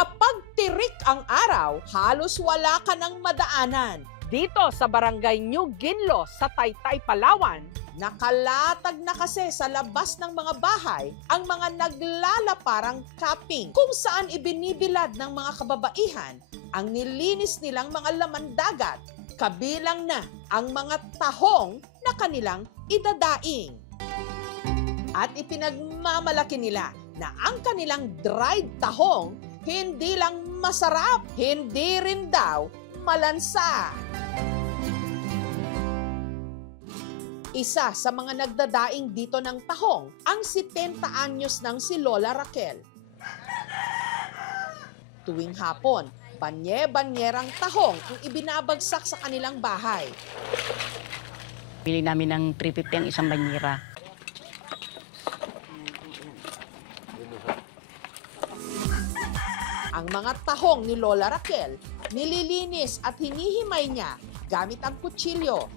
Kapag tirik ang araw, halos wala ka ng madaanan. Dito sa Barangay New Ginlo sa Taytay, Palawan, nakalatag na kasi sa labas ng mga bahay ang mga naglalaparang camping kung saan ibinibilad ng mga kababaihan ang nilinis nilang mga laman dagat, kabilang na ang mga tahong na kanilang idadaing. At ipinagmamalaki nila na ang kanilang dried tahong hindi lang masarap, hindi rin daw malansa. Isa sa mga nagdadaing dito ng tahong ang 70 anyos ng si Lola Raquel. Tuwing hapon, banye-banyerang tahong ang ibinabagsak sa kanilang bahay. Bili namin ng 350 ang isang banyera. Ang mga tahong ni Lola Raquel, nililinis at hinihimay niya gamit ang kutsilyo.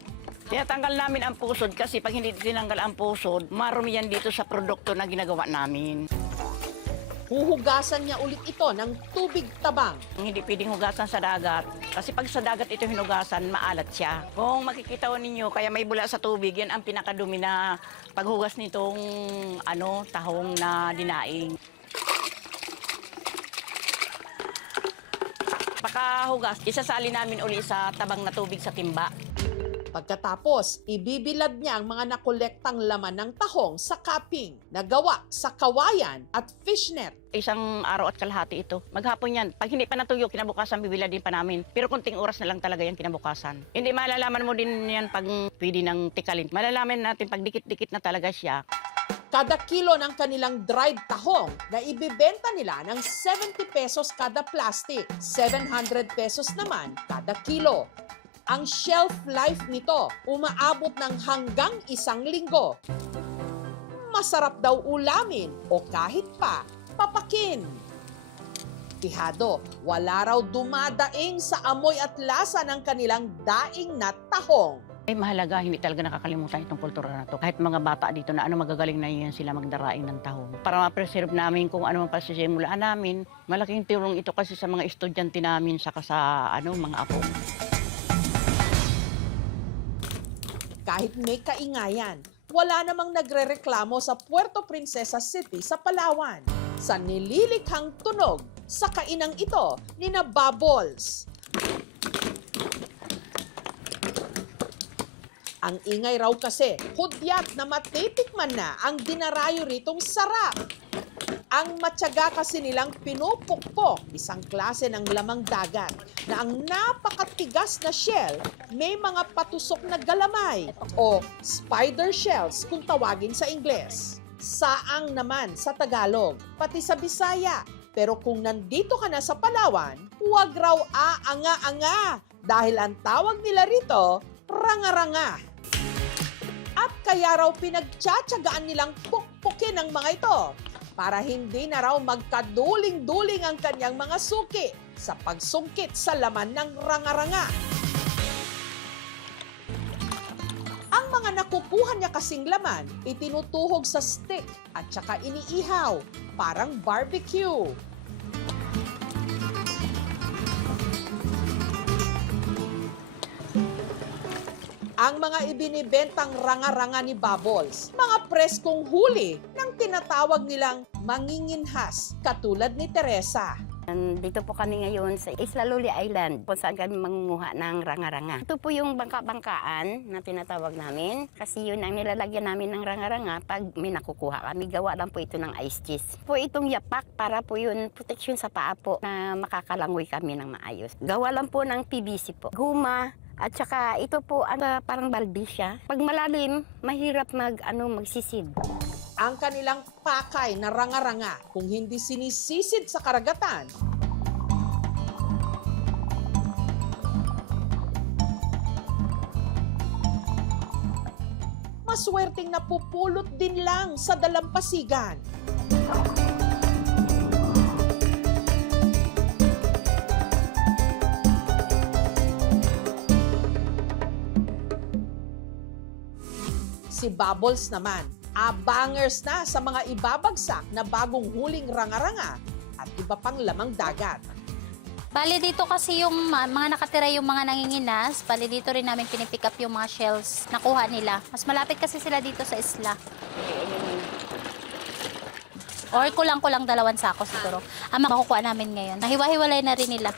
Tinatanggal namin ang pusod kasi pag hindi tinanggal ang pusod, marumi yan dito sa produkto na ginagawa namin. Huhugasan niya ulit ito ng tubig tabang. Hindi pwedeng hugasan sa dagat kasi pag sa dagat ito hinugasan, maalat siya. Kung makikita ninyo, kaya may bula sa tubig, yan ang pinakadumi na paghugas nitong tahong na dinaing. Pagkahugas, isasali namin uli sa tabang na tubig sa timba. Pagkatapos, ibibilad niya ang mga nakolektang laman ng tahong sa cupping na gawa sa kawayan at fishnet. Isang araw at kalahati ito. Maghapon yan. Pag hindi pa natuyo, kinabukasan bibiladin pa namin. Pero kunting oras na lang talaga yan kinabukasan. Hindi malalaman mo din yan pag pwede ng tikalin. Malalaman natin pag dikit-dikit na talaga siya. Kada kilo ng kanilang dried tahong na ibibenta nila ng 70 pesos kada plastic, 700 pesos naman kada kilo. Ang shelf life nito umaabot ng hanggang 1 linggo. Masarap daw ulamin o kahit pa papakin. Tihado, wala raw dumadaing sa amoy at lasa ng kanilang daing na tahong. Ay mahalaga, hindi talaga nakakalimutan itong kultura na to. Kahit mga bata dito na magagaling na yan sila magdaraing ng tahong. Para ma-preserve namin kung ano ang pasisimulaan namin, malaking tulong ito kasi sa mga estudyante namin saka sa mga apo. Kahit may kaingayan, wala namang nagrereklamo sa Puerto Princesa City sa Palawan sa nililikhang tunog sa kainang ito ni na Bubbles. Ang ingay raw kasi, hudyat na matitikman na ang dinarayo ritong sarap. Ang matyaga kasi nilang pinupukpok, isang klase ng lamang dagat, na ang napakatigas na shell may mga patusok na galamay o spider shells kung tawagin sa Ingles. Saang naman sa Tagalog, pati sa Bisaya. Pero kung nandito ka na sa Palawan, huwag raw aanga-anga dahil ang tawag nila rito, ranga-ranga. At kaya raw pinagtsatsagaan nilang pukpukin ang mga ito para hindi na raw magkaduling-duling ang kanyang mga suki sa pagsungkit sa laman ng ranga-ranga. Ang mga nakukuha niya kasing laman, itinutuhog sa stick at saka iniihaw, parang barbecue. Ang mga ibinibentang ranga-ranga ni Bubbles, mga preskong huli ng tinatawag nilang manginginhas, katulad ni Teresa. Dito po kami ngayon sa Isla Luli Island, kung saan kami mangunguha ng ranga-ranga. Ito po yung bangka-bangkaan na tinatawag namin, kasi yun ang nilalagyan namin ng ranga-ranga pag may nakukuha kami. Gawa lang po ito ng ice cheese. Po itong yapak para po yun protection sa paa po na makakalangoy kami ng maayos. Gawa lang po ng PVC po. Guma, at saka ito po parang balbi siya. Pag malalim, mahirap magsisid. Ang kanilang pakay na ranga-ranga kung hindi sinisisid sa karagatan, maswerteng napupulot din lang sa dalampasigan. Si Bubbles naman, abangers na sa mga ibabagsak na bagong huling ranga-ranga at iba pang lamang dagat. Bali dito kasi yung mga nakatira yung mga nanginginas, bali dito rin namin pinipick up yung mga shells nakuha nila. Mas malapit kasi sila dito sa isla. Or kulang-kulang 2 sako siguro. Ang makukuha namin ngayon. Nahiwa-hiwalay na rin nila.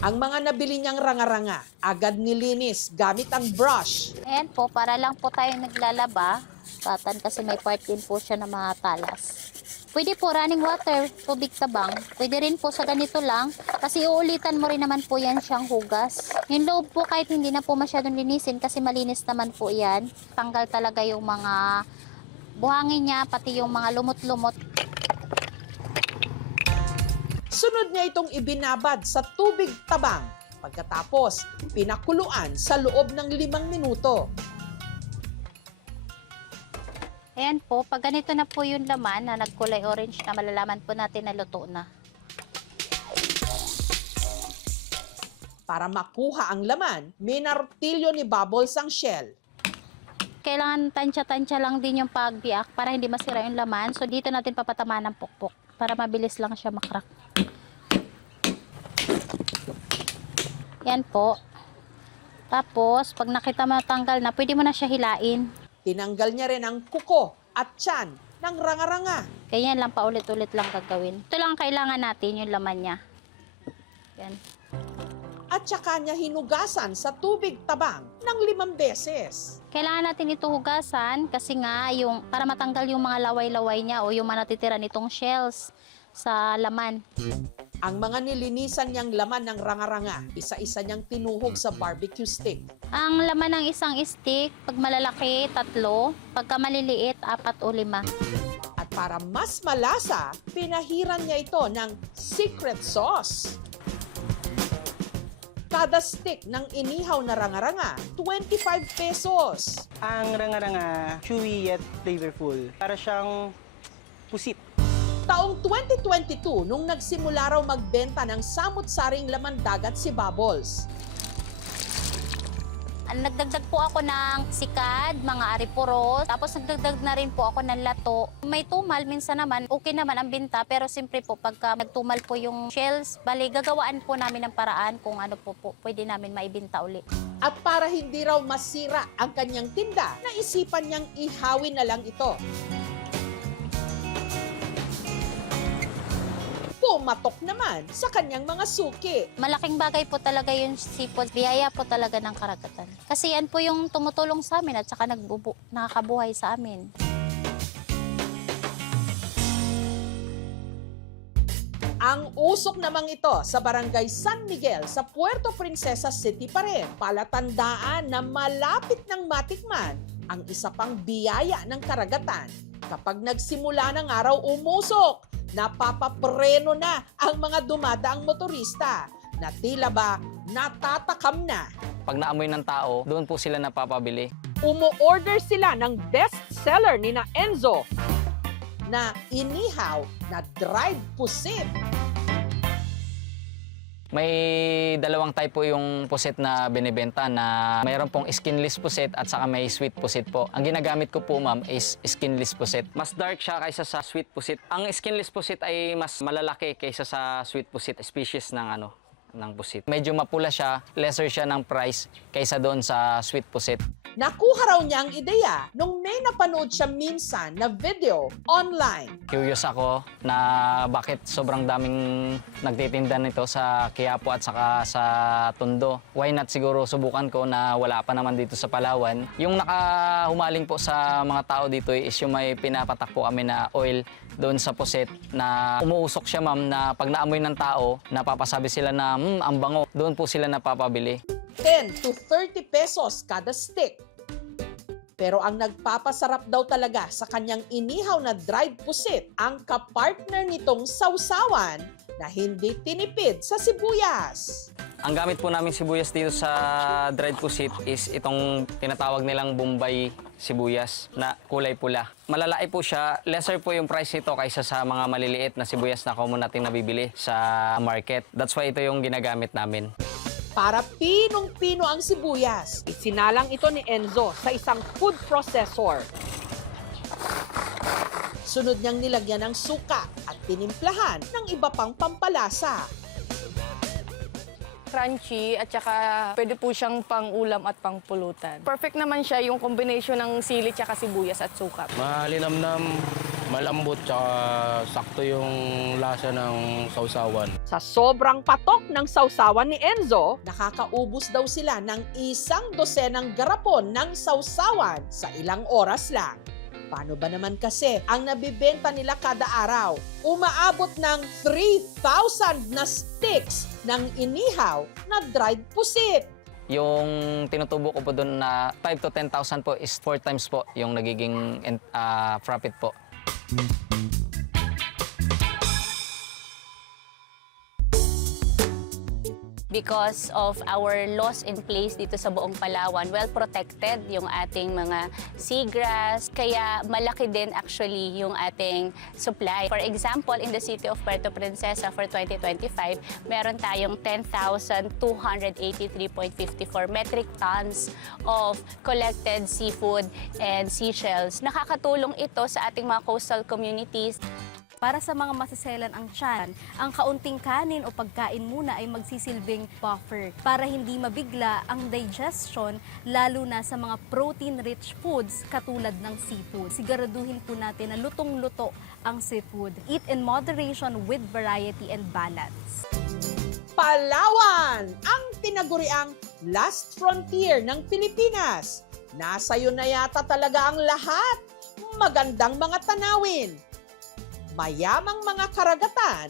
Ang mga nabili niyang ranga-ranga, agad nilinis gamit ang brush. Ayan po, para lang po tayong naglalaba. Katan kasi may part din po siya ng mga talas. Pwede po running water, tubig tabang. Pwede rin po sa ganito lang kasi uulitan mo rin naman po yan siyang hugas. Yung loob po kahit hindi na po masyadong linisin kasi malinis naman po yan. Tanggal talaga yung mga buhangin niya, pati yung mga lumot-lumot. Sunod niya itong ibinabad sa tubig tabang. Pagkatapos, pinakuluan sa loob ng 5 minuto. Ayan po, pag ganito na po yung laman na nagkulay orange na, malalaman po natin na luto na. Para makuha ang laman, minartilyo ni Bubbles ang shell. Kailangan tansya-tansya lang din yung pagbiak para hindi masira yung laman. So dito natin papatamaan ng pukpok para mabilis lang siya makrak. Yan po. Tapos, pag nakita mo natanggal na, pwede mo na siya hilain. Tinanggal niya rin ang kuko at tiyan ng ranga-ranga. Ganyan lang, paulit-ulit lang gagawin. Ito lang ang kailangan natin, yung laman niya. Yan. At saka niya hinugasan sa tubig tabang ng 5 beses. Kailangan natin ito hugasan kasi nga yung, para matanggal yung mga laway-laway niya o yung mga natitira nitong shells sa laman. Ang mga nilinisan niyang laman ng ranga-ranga, isa-isa niyang tinuhog sa barbecue stick. Ang laman ng isang stick, pag malalaki, 3. Pagka maliliit, 4 o 5. At para mas malasa, pinahiran niya ito ng secret sauce. Kada stick ng inihaw na ranga-ranga, 25 pesos. Ang ranga-ranga, chewy yet flavorful. Para siyang pusit. Taong 2022 nung nagsimula raw magbenta ng samut-saring laman dagat si Bubbles. Nagdagdag po ako ng sikad, mga aripuros, tapos nagdagdag na rin po ako ng lato. May tumal, minsan naman, okay naman ang binta, pero siyempre po pagka nagtumal po yung shells, bali gagawaan po namin ng paraan kung ano po pwede namin maibinta uli. At para hindi raw masira ang kanyang tinda, naisipan niyang ihawin na lang ito. Pumatok naman sa kanyang mga suki. Malaking bagay po talaga yung seafood, biyaya po talaga ng karagatan. Kasi yan po yung tumutulong sa amin at saka nakakabuhay sa amin. Ang usok namang ito sa Barangay San Miguel sa Puerto Princesa City pa rin. Palatandaan na malapit ng matikman ang isa pang biyaya ng karagatan. Kapag nagsimula ng araw umusok, napapapreno na ang mga dumadaang motorista na tila ba natatakam na. Pag naamoy ng tao, doon po sila napapabili. Umu-order sila ng best seller ni na Enzo na inihaw na dried pusit. May 2 type po yung pusit na binibenta na mayroon pong skinless pusit at saka may sweet pusit po. Ang ginagamit ko po ma'am is skinless pusit. Mas dark siya kaysa sa sweet pusit. Ang skinless pusit ay mas malalaki kaysa sa sweet pusit, species ng ng pusit. Medyo mapula siya, lesser siya ng price kaysa doon sa sweet pusit. Nakuha raw niya ang ideya nung may napanood siya minsan na video online. Curious ako na bakit sobrang daming nagtitinda nito sa Quiapo at saka sa Tondo. Why not siguro subukan ko na wala pa naman dito sa Palawan. Yung nakahumaling po sa mga tao dito is yung may pinapatak po kami na oil doon sa pusit na umuusok siya ma'am na pag naamoy ng tao, napapasabi sila na ang bango. Doon po sila napapabili. 10 to 30 pesos kada stick. Pero ang nagpapasarap daw talaga sa kanyang inihaw na dried pusit ang kapartner nitong sausawan na hindi tinipid sa sibuyas. Ang gamit po namin sibuyas dito sa dried pusit is itong tinatawag nilang Bombay sibuyas na kulay pula. Malalaki po siya, lesser po yung price nito kaysa sa mga maliliit na sibuyas na common natin nabibili sa market. That's why ito yung ginagamit namin. para pinong-pino ang sibuyas. Isinalang ito ni Enzo sa isang food processor. Sunod niyang nilagyan ng suka at tinimplahan ng iba pang pampalasa. Crunchy at saka pwede po siyang pang-ulam at pang-pulutan. Perfect naman siya yung combination ng sili at sibuyas at suka. Malinamnam, malambot, tsaka sakto yung lasa ng sausawan. Sa sobrang patok ng sausawan ni Enzo, Nakakaubos daw sila ng 1 dosenang garapon ng sausawan sa ilang oras lang. Paano ba naman kasi ang nabibenta nila kada araw? Umaabot ng 3,000 na sticks ng inihaw na dried pusit. Yung tinutubo ko po doon na 5 to 10,000 po is 4 times po yung nagiging profit po. Because of our laws in place dito sa buong Palawan, well protected yung ating mga seagrass, kaya malaki din actually yung ating supply. For example, in the city of Puerto Princesa for 2025, meron tayong 10,283.54 metric tons of collected seafood and seashells. Nakakatulong ito sa ating mga coastal communities. Para sa mga masiselan ang tiyan, ang kaunting kanin o pagkain muna ay magsisilbing buffer para hindi mabigla ang digestion, lalo na sa mga protein-rich foods katulad ng seafood. Siguraduhin po natin na lutong-luto ang seafood. Eat in moderation with variety and balance. Palawan, ang tinaguriang last frontier ng Pilipinas. Nasa iyo na yata talaga ang lahat. Magandang mga tanawin, mayamang mga karagatan,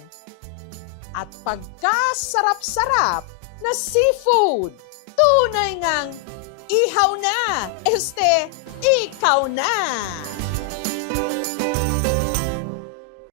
at pagkasarap-sarap na seafood. Tunay ngang ihaw na, ikaw na!